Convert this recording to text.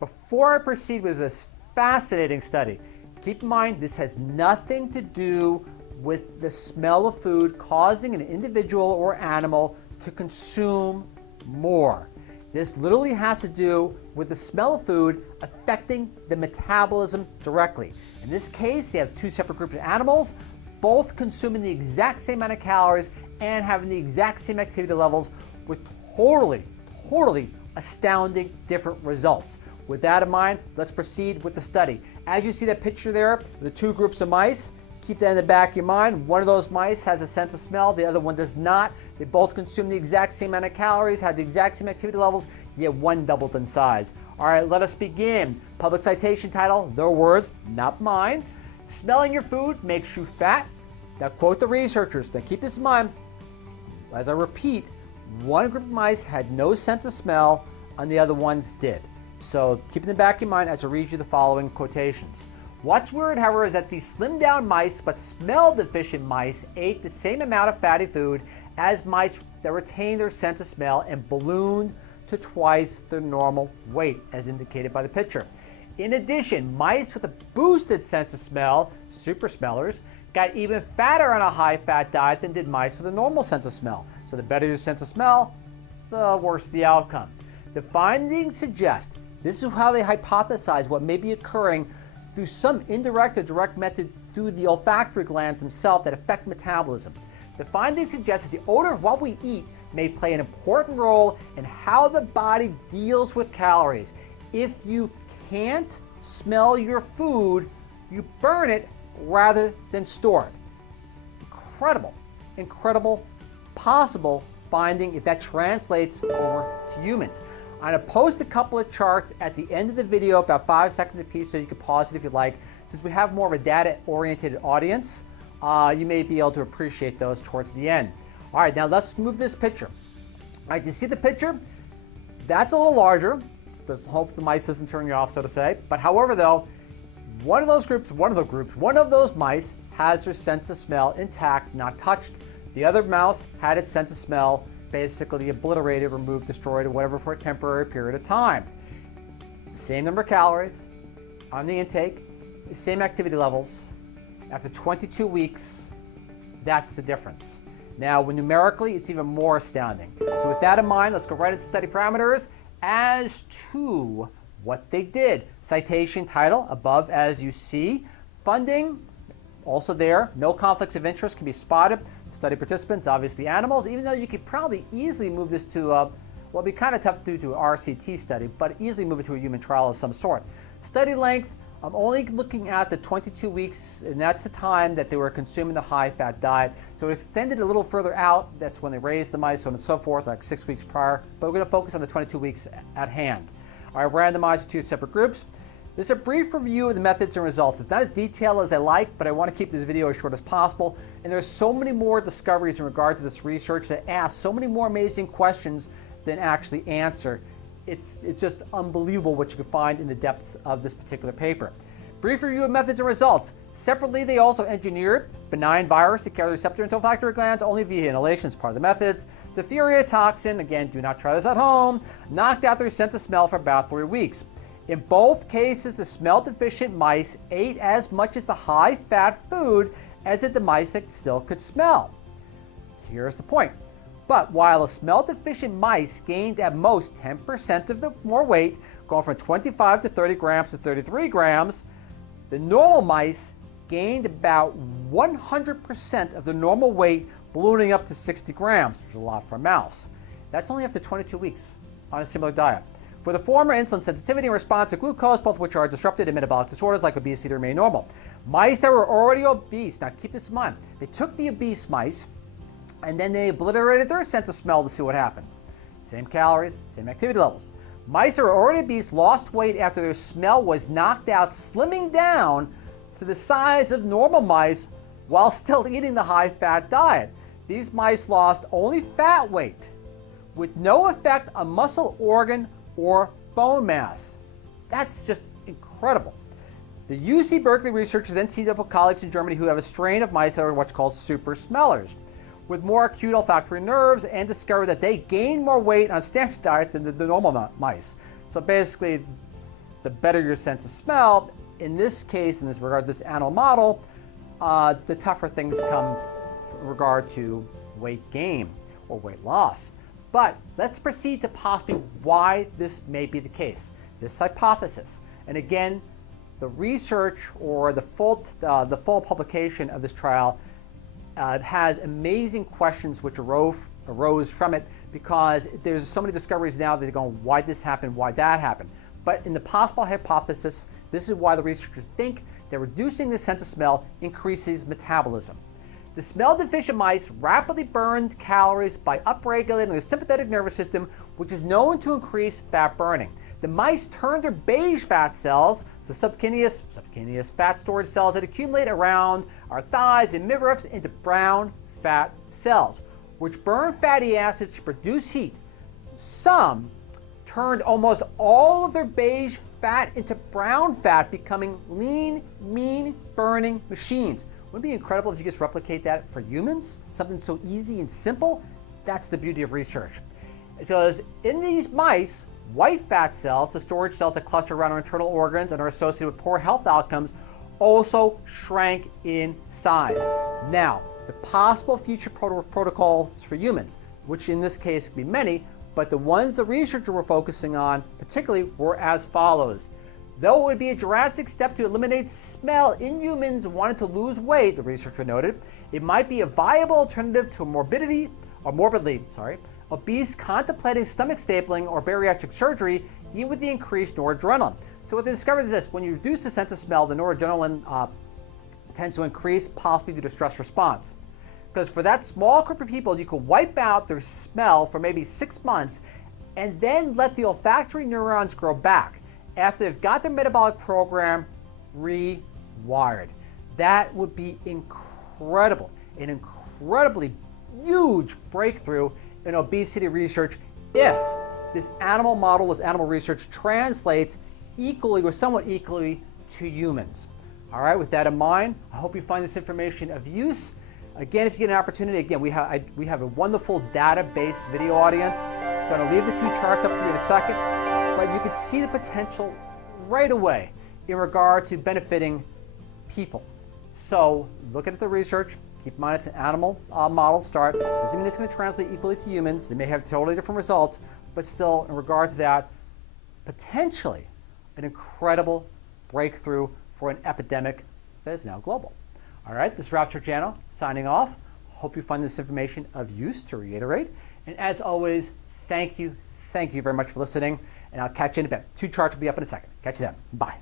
Before I proceed with this fascinating study, keep in mind this has nothing to do with the smell of food causing an individual or animal to consume more. This literally has to do with the smell of food affecting the metabolism directly. In this case, they have two separate groups of animals, both consuming the exact same amount of calories and having the exact same activity levels with totally astounding different results. With that in mind, let's proceed with the study. As you see that picture there, the two groups of mice, keep that in the back of your mind. One of those mice has a sense of smell, the other one does not. They both consume the exact same amount of calories, have the exact same activity levels, yet one doubled in size. All right, let us begin. Public citation title, their words, not mine. Smelling your food makes you fat. Now quote the researchers. Now keep this in mind. As I repeat, one group of mice had no sense of smell and the other ones did. So keep in the back of your mind as I read you the following quotations. What's weird, however, is that these slimmed down mice but smell deficient mice ate the same amount of fatty food as mice that retained their sense of smell and ballooned to twice their normal weight, as indicated by the picture. In addition, mice with a boosted sense of smell, super smellers, got even fatter on a high-fat diet than did mice with a normal sense of smell. So the better your sense of smell, the worse the outcome. The findings suggest this is how they hypothesize what may be occurring through some indirect or direct method through the olfactory glands themselves that affect metabolism. The findings suggest that the odor of what we eat may play an important role in how the body deals with calories. If you can't smell your food, you burn it rather than store it. Incredible, possible finding if that translates over to humans. I'm going to post a couple of charts at the end of the video, about 5 seconds apiece, so you can pause it if you like. Since we have more of a data-oriented audience, you may be able to appreciate those towards the end. All right, now let's move this picture. All right, you see the picture? That's a little larger. Let's hope the mice doesn't turn you off, so to say. But however, though, one of those mice has their sense of smell intact, not touched. The other mouse had its sense of smell basically obliterated, removed, destroyed, or whatever for a temporary period of time. Same number of calories on the intake, same activity levels. After 22 weeks, that's the difference. Now, numerically, it's even more astounding. So with that in mind, let's go right into study parameters as to what they did. Citation title above, as you see. Funding, also there. No conflicts of interest can be spotted. Study participants, obviously animals, even though you could probably easily move this to, well, it'd be kind of tough to do to an RCT study, but easily move it to a human trial of some sort. Study length, I'm only looking at the 22 weeks, and that's the time that they were consuming the high-fat diet. So it extended a little further out. That's when they raised the mice, so on and so forth, like 6 weeks prior. But we're going to focus on the 22 weeks at hand. All right, randomized to 2 separate groups. This is a brief review of the methods and results. It's not as detailed as I like, but I want to keep this video as short as possible. And there's so many more discoveries in regard to this research that ask so many more amazing questions than actually answer. It's just unbelievable what you can find in the depth of this particular paper. Brief review of methods and results. Separately, they also engineered benign virus to carry the receptor into olfactory glands only via inhalation as part of the methods. Diphtheria toxin, again, do not try this at home, knocked out their sense of smell for about 3 weeks. In both cases, the smell-deficient mice ate as much as the high-fat food as did the mice that still could smell. Here's the point. But while the smell-deficient mice gained at most 10% of the more weight, going from 25 to 30 grams to 33 grams, the normal mice gained about 100% of the normal weight, ballooning up to 60 grams, which is a lot for a mouse. That's only after 22 weeks on a similar diet. For the former, insulin sensitivity and response to glucose, both of which are disrupted in metabolic disorders like obesity, to remain normal. Mice that were already obese, now keep this in mind, they took the obese mice and then they obliterated their sense of smell to see what happened. Same calories, same activity levels. Mice that were already obese lost weight after their smell was knocked out, slimming down to the size of normal mice while still eating the high-fat diet. These mice lost only fat weight with no effect on muscle, organ, or bone mass. That's just incredible. The UC Berkeley researchers then teamed up with colleagues in Germany who have a strain of mice that are what's called super smellers with more acute olfactory nerves, and discovered that they gain more weight on a standard diet than the normal mice. So basically, the better your sense of smell. In this case, in this regard, this animal model, the tougher things come in regard to weight gain or weight loss. But let's proceed to possibly why this may be the case, this hypothesis. And again, the research or the full publication of this trial has amazing questions which arose from it, because there's so many discoveries now that are going, why this happened, why that happened. But in the possible hypothesis, this is why the researchers think that reducing the sense of smell increases metabolism. The smell-deficient mice rapidly burned calories by upregulating the sympathetic nervous system, which is known to increase fat burning. The mice turned their beige fat cells, so subcutaneous fat storage cells that accumulate around our thighs and midriffs, into brown fat cells, which burn fatty acids to produce heat. Some turned almost all of their beige fat into brown fat, becoming lean, mean burning machines. Wouldn't it be incredible if you just replicate that for humans? Something so easy and simple? That's the beauty of research. So in these mice, white fat cells, the storage cells that cluster around our internal organs and are associated with poor health outcomes, also shrank in size. Now, the possible future protocols for humans, which in this case could be many, but the ones the researchers were focusing on particularly were as follows. Though it would be a drastic step to eliminate smell in humans who wanted to lose weight, the researcher noted, it might be a viable alternative to morbidly obese contemplating stomach stapling or bariatric surgery, even with the increased noradrenaline. So what they discovered is this: when you reduce the sense of smell, the noradrenaline tends to increase, possibly due to stress response. Because for that small group of people, you could wipe out their smell for maybe 6 months and then let the olfactory neurons grow back after they've got their metabolic program rewired. That would be incredible, an incredibly huge breakthrough in obesity research if this animal model, this animal research, translates equally or somewhat equally to humans. All right, with that in mind, I hope you find this information of use. Again, if you get an opportunity, again, we have a wonderful database video audience. So I'm going to leave the two charts up for you in a second, but you can see the potential right away in regard to benefiting people. So look at the research. Keep in mind it's an animal model start. Doesn't mean it's going to translate equally to humans. They may have totally different results, but still, in regard to that, potentially an incredible breakthrough for an epidemic that is now global. All right, this is Ralph Giordano signing off. Hope you find this information of use, to reiterate. And as always, thank you very much for listening. And I'll catch you in a bit. Two charts will be up in a second. Catch you then. Bye.